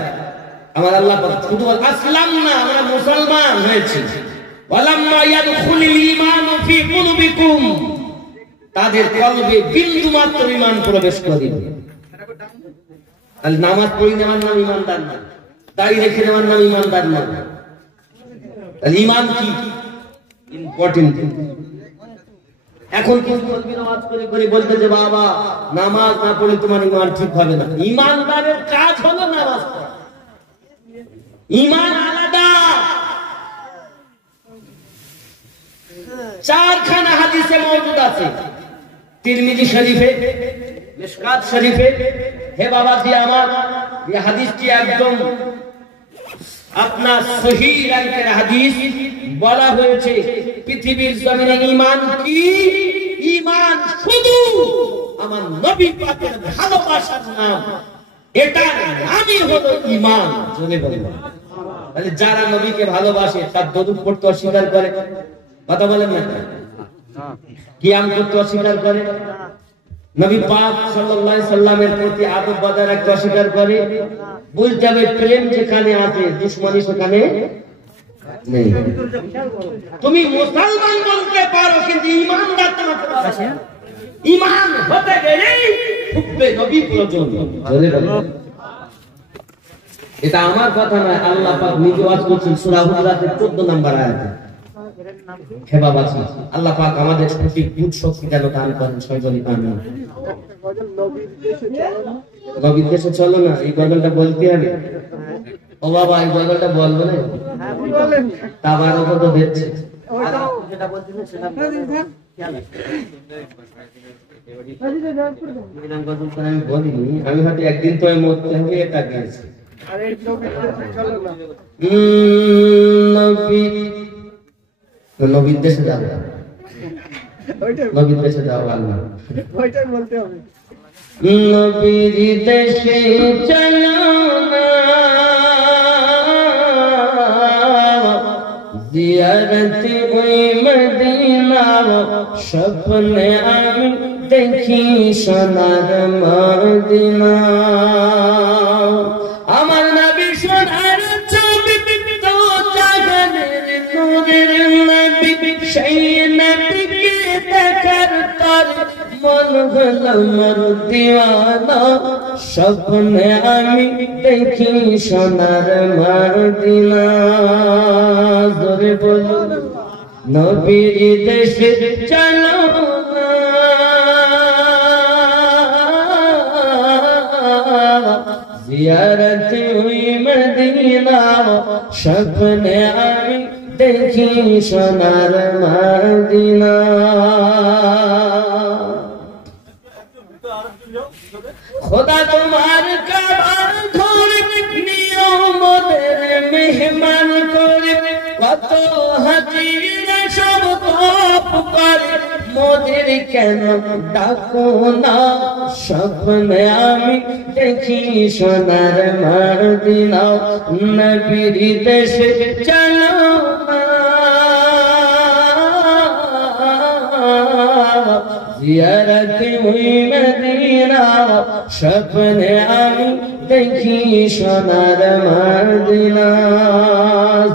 আমার আল্লাহ পাক শুধু আসলামনা, আমরা মুসলমান হয়েছি। ওয়ালাম্মা ইয়াদখুলুল ঈমানু ফি কুলুবিকুম, তাদের কলবে বিন্দু মাত্র ঈমান প্রবেশ করেনি। আর নামাজ পড়ি নেওয়ার নাম ঈমানদার না, দাড়ি রেখে নেওয়ার নাম ঈমানদার না। আর ঈমান কি ইম্পর্টেন্ট। এখন কিন্তু নামাজ করে করে বলতে যে বাবা নামাজ না পড়লে তোমার ঈমান ঠিক হবে না। ঈমানদারের কাজ হলো নামাজ পড়া, ঈমান আলাদা। চারখানা হাদিসে মওজুদ আছে, তিরমিজি শরীফে, মিশকাত শরীফে। হে বাবা জি আমার, এই হাদিসটি একদম আপনার সহিহ রাঙ্কের হাদিস। বলা হয়েছে পৃথিবীর জমিনে ঈমান কি? ঈমান শুধু আমার নবী পাকের ভালোবাসার নাম, এটার নামই হলো ঈমান। জোরে বলুন। তাহলে যারা নবীকে ভালোবাসে তার দরুদ পড়তে অস্বীকার করে, কথা বলেন না, কিয়াম করতে অস্বীকার করে, নবী পাক সাল্লাল্লাহু আলাইহি সাল্লামের প্রতি আদব বজায় রাখতে অস্বীকার করে, বুঝতে হবে প্রেম যেখানে আছে দুশমনি সেখানে নেই। তুমি মুসলমান বলতে পারো কিন্তু ঈমানদার তোমাকে আছে। ঈমান হতে গেলে হুব্বে নবী প্রয়োজন। বলে বলুন, এটা আমার কথা নয়, আল্লাহ পাক নিজে ওয়াজ করছেন সূরা হুজুরাতের 14 নম্বর আয়াতে। হে বাবা জি, আল্লাহ পাক আমাদের সঠিক বুঝ শক্তি যেন দান করেন, সকলে আমিন। নবীর দেশে চলো না, এই গজলটা বলতে হবে। ও বাবা এই গজলটা বলবো না, তাবার উপর তো দেখছে আমি বলিনি, আমি হয়তো একদিন তো মরতে হবে এটা গেছি। নবীর দেশে যাবো, নবীর দেশে যাবো আল্লাহ, ওইটাই বলতে হবে। নবীর দেশে চলো না, জিয়ারত ওই মদিনা, স্বপ্নে আমি দেখি সোনার মদিনা। আমার নবী সোনার ছবি, তো জাগানের নূরের নবী, সেই নবীকে দেখার পর মন হলো মোর দিওয়ানা। স্বপ্নে আমি দেখি সোনার মদিনা। জোরে বলুন, নবীর দেশে চলো না, জিয়ারত ওই মদিনা, স্বপ্নে আমি দেখি সোনার মদিনা। খোদা তোমার কাবার ঘর নিও মোদের মেহমান করে, কত হাজিরা সব পাপ করে, মোদের কেন ডাকো না। স্বপ্নে আমি দেখি সোনার মদিনা। নবীর দেশে চলো না, জিয়ারত হুই মদিনা স্বপ্নে আমি দেখি সোনার মদিনা।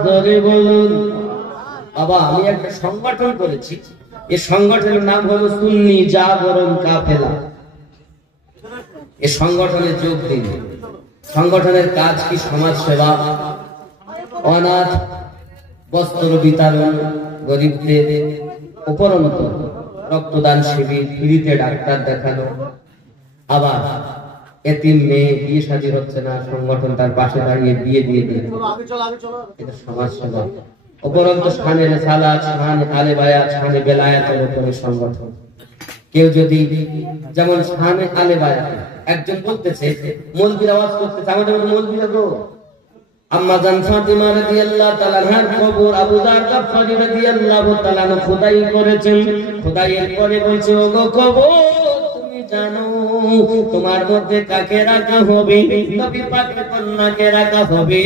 জোরে বলুন। বাবা আমি একটা সংগঠন করেছি, এই সংগঠনের নাম হলো সুন্নি জাগরণ কাফেলা। এই সংগঠনে যোগ দিন। সংগঠনের কাজ কি? সমাজ সেবা, অনাথ বস্ত্র বিতরণ, গরিবদের উপরন্ত রক্তদান শিবির, ফ্রিতে ডাক্তার দেখানো। আবার এতিম মেয়ে বিয়ে শাদী হচ্ছে না, সংগঠন তার পাশে দাঁড়িয়ে বিয়ে দিয়ে দিয়ে এটা সমাজ সেবা। উপরন্ত শানে রিসালাত, শানে আলে বায়াত, শানে বেলায়েতের উপরে সংগঠন। কেউ যদি যেমন শানে আলে বায়াত, একজন বলতেছে মৌলবীর আওয়াজ করতেছে, আমাদের মৌলবীরা গো আম্মা জান ফাতিমা রাদিয়াল্লাহু তাআলা আনহার কবর আবু যার গাফফারি রাদিয়াল্লাহু তাআলা খোদাই করেছেন। খোদাইয়ের পরে বলছে ওগো কবর তুমি জানো তোমার মধ্যে কাকে রাখা হবে? নবী পাকের কন্যাকে রাখা হবে।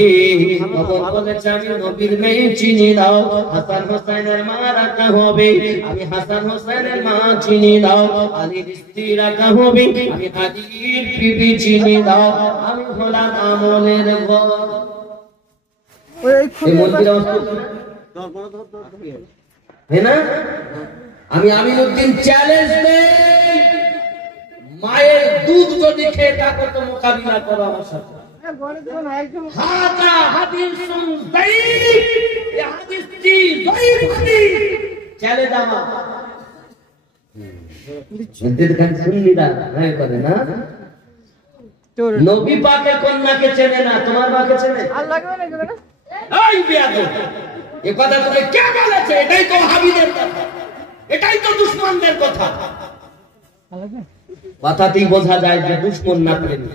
কবর বলেছে আমি নবীর মেয়ে চিনি দাও, হাসান হোসেনের মা রাখা হবে, আমি হাসান হোসেনের মা চিনি দাও। আলীর স্ত্রী রাখা হবে, আমি আলীর বিবি চিনি দাও। আমি হলাম আমলের ঘর। আমি আমিনুদ্দিন চ্যালেঞ্জ দেই, মায়ের দুধ যদি খেয়ে থাকো তো মোকাবিলা করো আমার সাথে। চ্যালেঞ্জ আমার করে না। নবী পাকের কন্যাকে চেনে না, তোমার মাকে চেনে? এই বেয়াদব, এই কথা তুমি কে বলেছে? এটাই তো হাবিদের কথা, এটাই তো দুশমনদের কথা। কথাতেই বোঝা যায় যে দুশমন না প্রেমী।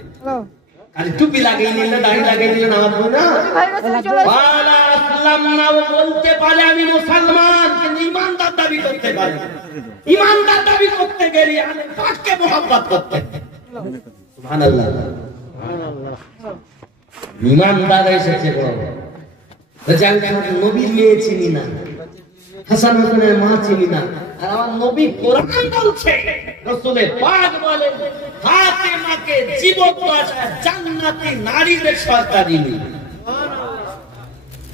আর টুপি লাগিয়ে নিলে, দাড়ি লাগিয়ে নিলে নামাজ পড়ে না। ওয়ালা আসলাম না, ও বলতে পারে আমি মুসলমান, কিন্তু ইমানদার দাবি করতে পারে। ইমানদার দাবি করতে গেলে আমি পাককে মোহাব্বত করতে। সুবহানাল্লাহ, ইমানদার এসেছে বড়। নবীর মেয়ে চিনি না, হাসান হোসেনের মা চিনি না, আর আমার নবী কোরআন বলছে, রাসূলে পাক বলেন ফাতিমাকে জীবত দশায় জান্নাতি নারীদের সরকারি মেয়ে।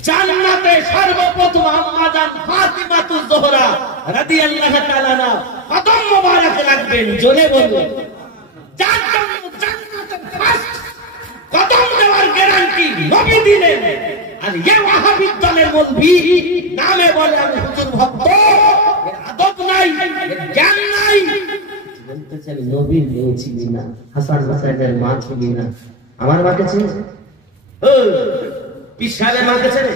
জান্নাতে সর্বপ্রথম আম্মা জান ফাতিমাতুজ জোহরা রাদিয়াল্লাহু তাআলা আনহা কদম মোবারক রাখবেন। জোরে বলুন, যার জন্য জান্নাতে ফার্স্ট কদম দেওয়ার গ্যারান্টি নবী দিলেন। আর এই ওয়াহাবি দলের মৌলভী নামে বলে আমি হুজুর ভক্ত, এর আদব নাই, এর জ্ঞান নাই। বলতেছে আমি নবীর মেয়ে চিনি না, হাসান হোসেনের মা চিনি না। আমার মাকে চিনি? ও পীর সাহেবের মাকে চেনে?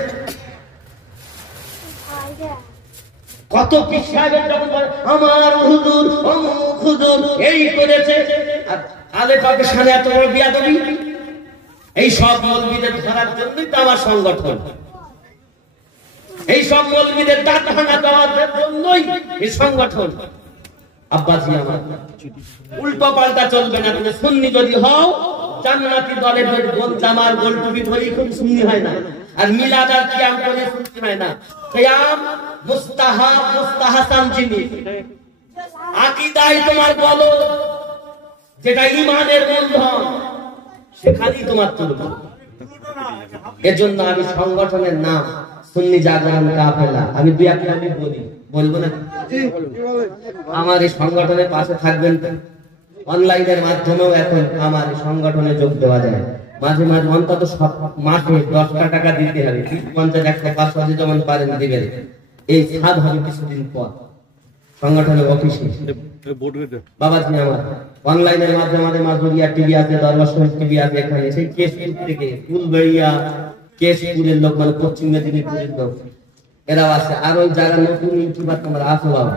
কত পীর সাহেবের যখন বলে আমার হুজুর অমুক হুজুর এই করেছে, আর আলে পাকের সামনে এত বড় বিয়াদবি। এই সব মৌলবীদের ধরার জন্যই তো আমার সংগঠন, এই সব মৌলবীদের দাঁত ভাঙা দেওয়ার জন্যই এই সংগঠন। আব্বাজি আমার উল্টো পাল্টা চলবে না। তুমি সুন্নি যদি হও, জান্নাতি দলের গোল জামার গোল টুপি ধরে কোন সুন্নি হয় না। আর মিলাদ আর কিয়াম করে সুন্নি হয় না। কিয়াম মুস্তাহাব মুস্তাহাসান জিনিস, আকীদায় তোমার বলো যেটা ঈমানের মূলধন, সেখানেই তোমার তুলনা। এজন্য আমি সংগঠনের নাম সুন্নি জাগরণ কাফেলা। আমি দুই একটা আমি বলবো না, আমার এই সংগঠনের পাশে থাকবেন। অনলাইনের মাধ্যমেও এখন আমার এই সংগঠনে যোগ দেওয়া যায়। মাঝে মাঝে অন্তত মাসে 10টা টাকা দিতে হবে, 50, 100, 500 যেমন পারেন দিবেন। এই সাধ হবে কিছুদিন পর সংগঠনের অফিসে। বাবাজি আমার অনলাইনের মাধ্যমে আমাদের মাজুরিয়া টিভি আছে, দরবার শরীফ টিভি আছে, এখানে সেই কেশপুর থেকে ফুলবাড়িয়া কেশপুরের লোক, মানে পশ্চিম মেদিনীপুরের লোক, এরাও আছে। আর ওই যারা নতুন ইউটিউবার তোমরা আসো বাবা,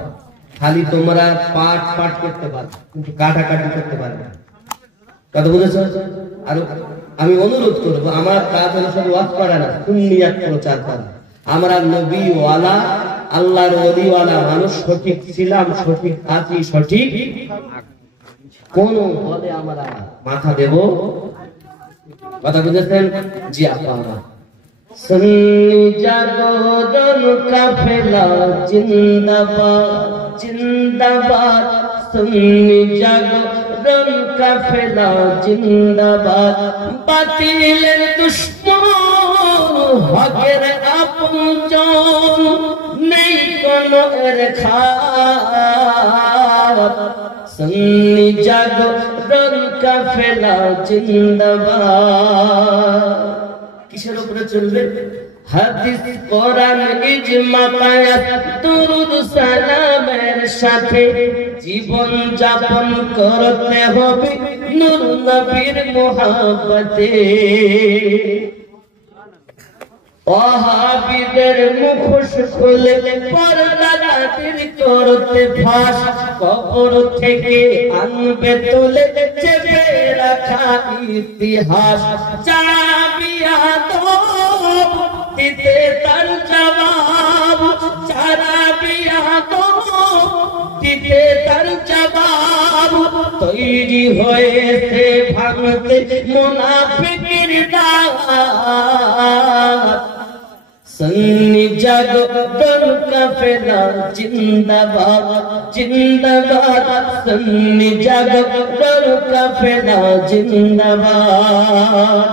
খালি তোমরা পাঠ পাঠ করতে পারো, কিন্তু কাটাকাটি করতে পারবে না। কথা বুঝেছো? আর আমি অনুরোধ করবো, আমার কাজ হলো শুধু ওয়াজ করা না, সুন্নিয়াত প্রচার করা। আমরা নবী ওয়ালা, আল্লাহর ওলিওয়ালা মানুষ সঠিক ছিলাম, সঠিক আছি, সঠিক কোন বলে আমরা মাথা দেব? কথা বুঝেছেন? জি আপনারা সুন্নি জাগরণ কাফেলা জিন্দাবাদ জিন্দাবাদ, সুন্নি জাগরণ কাফেলা জিন্দাবাদ, বাতিলের দুশ্মন হকের আপনজন, নেই কোনো এর খাপ। সুন্নি জাগরণ কাফেলা জিন্দাবাদ। কিসের উপরে চলবে? হাদিস, কোরআন, ইজমা, কিয়াস, দুরূদ সালামের সাথে জীবন যাপন করতে হবে নূর নবীর মুহাব্বতে। ওয়াহাবীদের মুখোশ খুলে পর্দা তাদের করতে ফাঁস, কবর থেকে আনবে তুলে চেপে রাখা ইতিহাস। চাবিয়া দিতে তার জবাব, চাবিয়া দিতে তার জবাব, তৈরি হয়েছে ভাঙতে মুনাফিকের দাঁত। সুন্নি জাগরণ কাফেলা জিন্দাবাদ, জিন্দাবাদ। সুন্নি জাগরণ কাফেলা জিন্দাবাদ।